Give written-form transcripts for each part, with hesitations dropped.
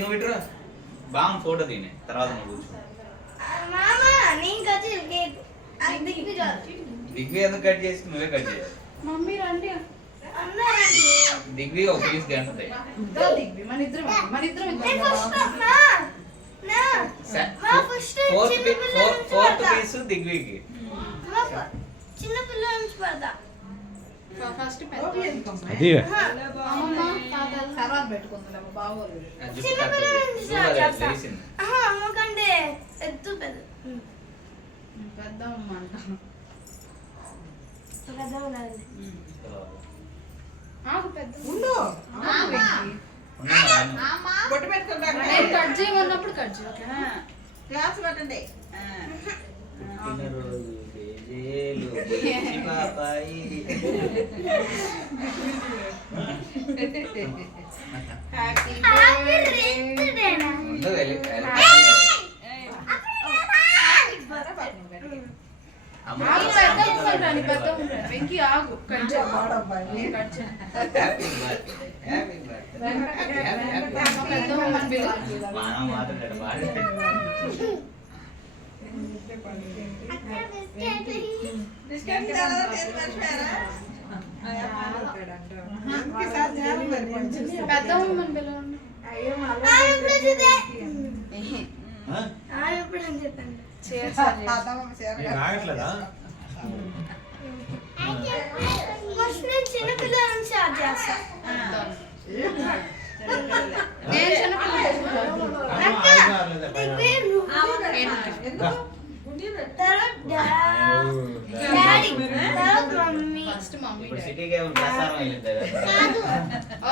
నువ్వు ఇట్రా బాగా ఫోటో తీనే తర్వాత నువ్వు కూర్చో. దిగ్వి ఎందుకు కట్ చేసి నువ్వే కట్ చేయాలి. దిగ్వి ఒక పీస్ గంటది. ఫోర్త్ పీస్ దిగ్వికి. చిన్న పిల్లల నుంచి పడతా ఫస్ట్ అది తర్వాత పెట్టుకుందాం బాగోదు. చిన్న పిల్లల నుంచి స్టార్ట్ చేస్తా. అమ్మకంటే ఎత్తు పెద్ద పెద్దమ్మ అంట. పెద్దమ్మ ఆకు పెద్ద ఉండు. బొట్టు పెట్టుకుంటా. నేను కట్ చేయమన్నప్పుడు కట్ చేయ. గ్లాస్ పెట్టండి.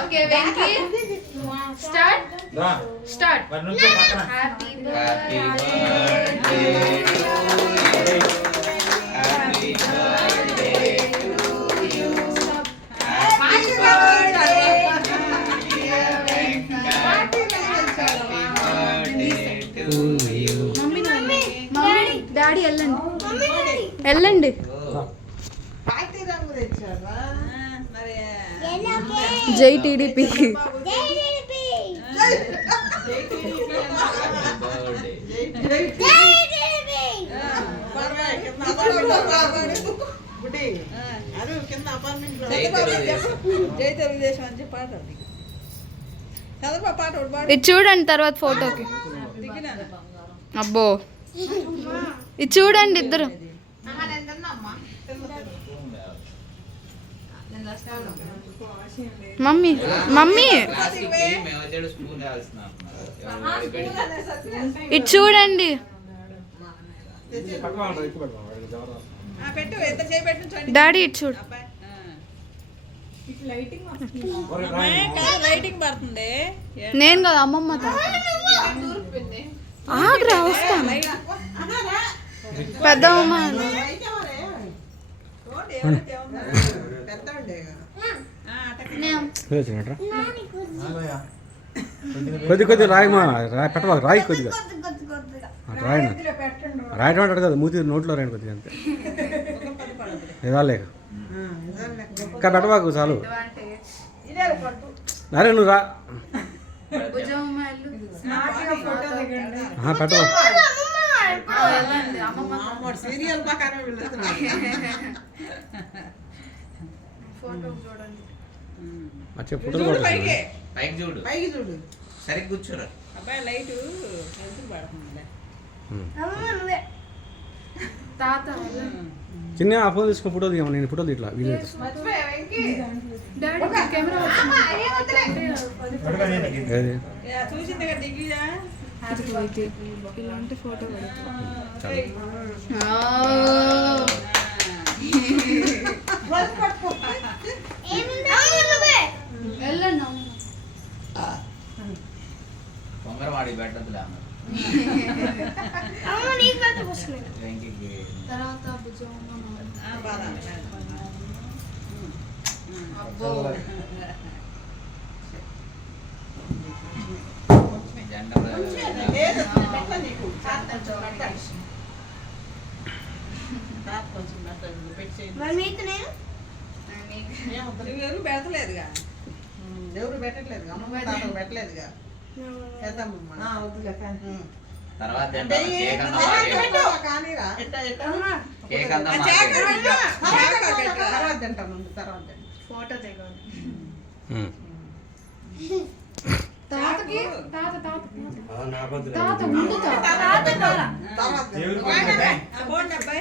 Okay, Venki. Start. Start. Happy birthday to you. Happy birthday to you. Happy birthday, dear Venka. Happy birthday to you. Mummy, Daddy, Ellandi. జై టీడీపీ. ఇది చూడండి తర్వాత ఫోటోకి. అబ్బో ఇది చూడండి ఇద్దరు. మమ్మీ మమ్మీ ఇది చూడండి. డాడీ ఇటు చూడు. నేను కదా అమ్మమ్మ ఆగ్రా వస్తాను. పెద్దమ్మ కొద్ది కొద్ది రాయమా పెట్టవా రాయి కొద్దిగా రాయన రాయటం అంటాడు కదా మూతి నోట్లో రాయను కొద్దిగా అంతే లేక ఇంకా పెట్టవాకు చాలు. అరే నువ్వు రా పెట్టవా అచ్చా ఫోటోలు పైకి చూడు పైకి చూడు సరిగ్గా కూర్చోరా. అబ్బాయి లైట్ పడుతుంది. చిన్న ఆ ఫోన్ తీసుకుని ఫోటో దిగమ్మా. నేను ఫోటో ఇట్లా వీడియో ఇలాంటి ఫోటో పొంగరవాడి పెట్టదులే తర్వాత మరి మీకు నేను నువ్వెవరు పెడతలేదుగా. ఎవరు పెట్టట్లేదు అమ్మ తాతకు పెట్టలేదుగా పెద్దమ్మ తర్వాత తింటాను. కేక్ అంతా మాకే. కానీరా కేక్ అంతా ఆ మాకే. చాకర్ పెట్టు. చాకర్ పెట్టు. తర్వాత తింటాను తర్వాత తింటాను. ఫోటో దిగాలి. ఉమ్. తాతకి తాత తాత తాత తర్వాత తింటాను. ఆ బోర్డు అబ్బాయి.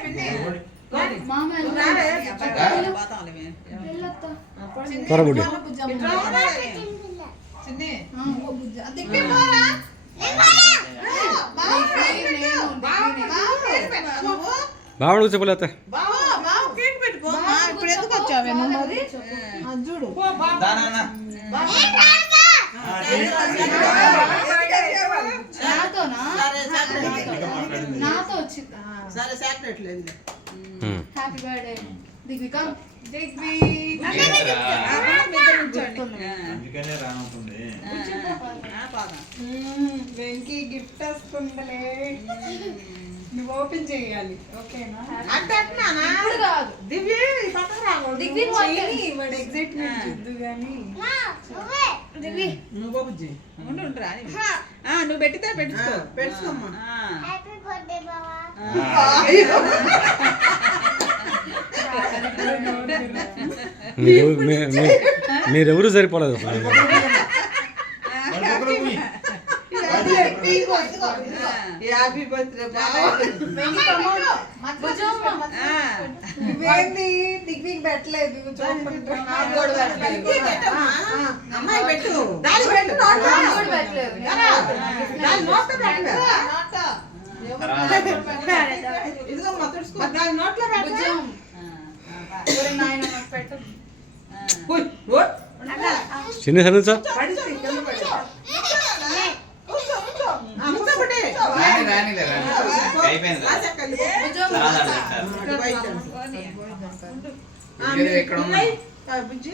మామ పోతాంలే మేము. త్వర బుడ్డి చిన్ని బావకు చెప్పలేత కేక్ పెట్టుకో ఇప్పుడు ఎందుకు వచ్చావే నువ్వు మరి చూడు దా నాన్న. నాతోనా నాతో వచ్చి సరే చాక్లెట్ లేదు హ్యాపీ బర్త్డే దిగ్వికమ్ దిగ్వి ఏంట్రా? అందుకనే రానుంటుంది. వెంకీ గిఫ్ట్ వస్తుందిలే నువ్వు ఓపెన్ చేయాలి ఓకేనా ఇప్పుడు కాదు దివ్య పక్కన రాకూడదు దివ్య వాడు ఎగ్జైట్మెంట్ చూద్దు కానీ దివి నువ్వు ఓపెన్ చేయి ఉండు, ఉండు రా. నువ్వు పెట్టితే పెట్టుకో. పెట్టుకోమ్మా హ్యాపీ బర్త్డే బావా. మీరెవరు సరిపోలేదు హ్యాపీ బర్త్డే బాబా నువ్వేంది దిగ్వికి పెట్టలేదు అమ్మాయి పెట్టు దాని పెట్టు కూడా పెట్టలేదు దాని నోట్లో పెట్టు తర్వాత ఇదిగో తుడుచుకో దాని నోట్లో పెట్టు భుజం ఒరే నాయన నాకు పెట్టు చిన్న సరిచా పడిసి కింద పడి కూర్చోబెట్టి రాని రానిలే రాని. అయిపోయింది. భుజం తర్వాత తింటారు. ఇది ఇక్కడ ఉన్నాయి. బుజ్జి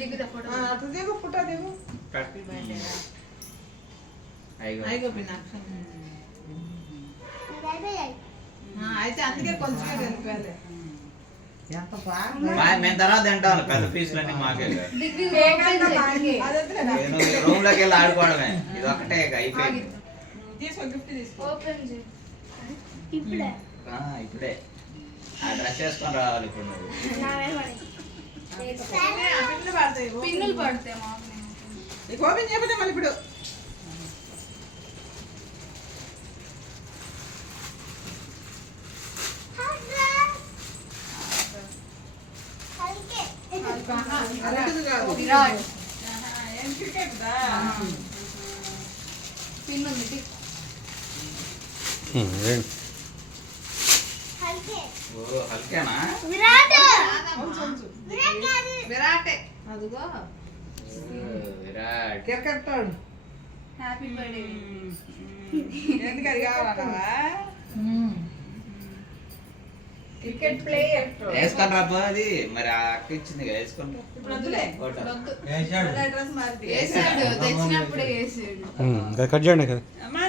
దిగుదా ఫోటో అటు దిగు పుట్ట దిగు అయ్యో. అయిగో పిన్న అయితే అందుకే కొంచెం వెళ్ళిపోయాలి ఎంత బాగా మేము తర్వాత తింటాను. పెద్ద పీసులన్నీ మాకే. దిగ్వి ఓపెన్ చేయి నేను రూమ్ లోకి వెళ్ళి ఆడుకోవడమే. ఇది ఒకటే ఇక అయిపోయింది. తీసుకో గిఫ్ట్ తీసుకో ఓపెన్ చేయి ఇప్పుడే ఇప్పుడే ఆ డ్రెస్ వేసుకొని రావాలి ఇప్పుడు నువ్వు. నావేమని పిన్నులు పడతాయి పిన్నులు పడితే మామ నీకు ఓపెన్ చేయకపోతే మళ్ళీ ఇప్పుడు అలాంటిది కాదు విరాట్ ఏం క్రికెట్ దా. పిన్ ఉంది టిక్ ఓ హల్కేనా? విరాట్ విరాటే అదిగో ఓ, విరాట్. క్రికెట్ ఆడు హ్యాపీ బర్త్డే ఎందుకు అది కావాలవా? క్రికెట్ ప్లేయర్ వేసుకొని రాబో అది మరి ఆ అక్క ఇచ్చింది కదా వేసుకొని రా. ఇప్పుడు వద్దులే ఫోటో. డ్రెస్ మారితే. వేసాడు తెచ్చినప్పుడే వేసాడు కట్ చేయండి కదా అమ్మ